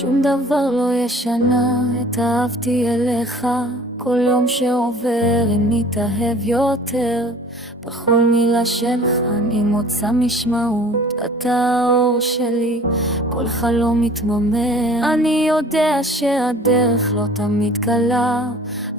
שום דבר לא ישנה את אהבתי אליך. כל יום שעובר אני מתאהב יותר. בכל מילה שלך אני מוצא משמעות. אתה האור שלי, כל חלום מתממר. אני יודע שהדרך לא תמיד קלה,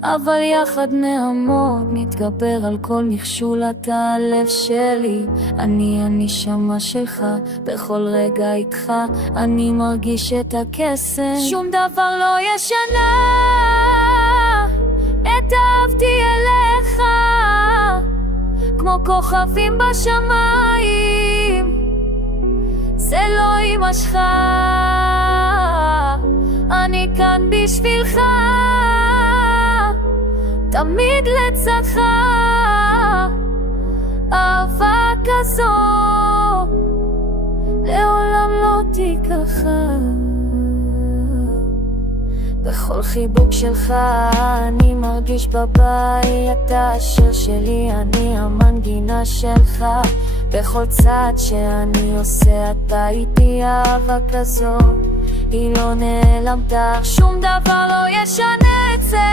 אבל יחד נעמוד, נתגבר על כל מכשול. אתה הלב שלי, אני הנשמה שלך, בכל רגע איתך אני מרגיש את הקסם. שום דבר לא ישנה את אהבתי אליך. כמו כוכבים בשמיים, זה לא יימשך. אני כאן בשבילך, תמיד לצדך. אהבה כזו לעולם לא תיקח. בכל חיבוק שלך אני מרגיש בבית. אתה השיר שלי, אני המנגינה שלך. בכל צעד שאני עושה אתה איתי. אהבה כזו היא לא נעלמת, שום דבר לא ישנה את זה.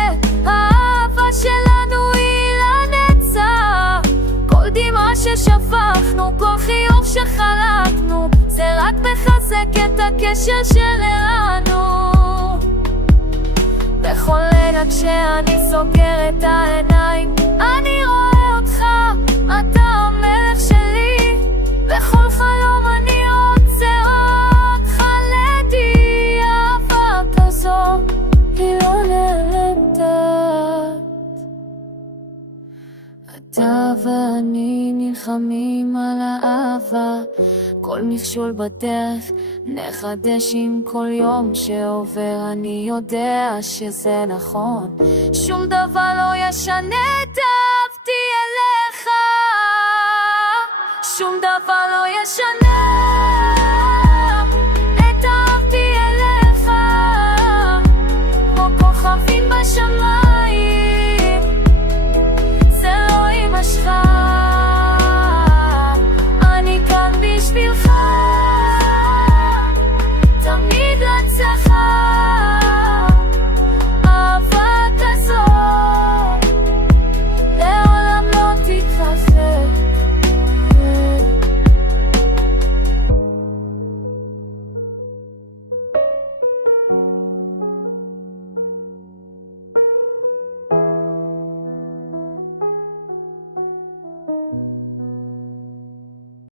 האהבה שלנו היא לנצח. כל דמעה ששפכנו, כל חיוך שחלקנו, זה רק מחזק את הקשר שלנו. בכל רגע כשאני סוגר את העיניים אני רואה אותך, אתה המלך שלי. בכל חלום אני רוצה אותך לידי. אהבה כזו היא לא נעלמת. אתה ואני נלחמים על האהבה. כל מכשול בדרך נחדש עם כל יום שעובר. אני יודע שזה נכון, שום דבר לא ישנה את אהבתי אליך. שום דבר לא ישנה.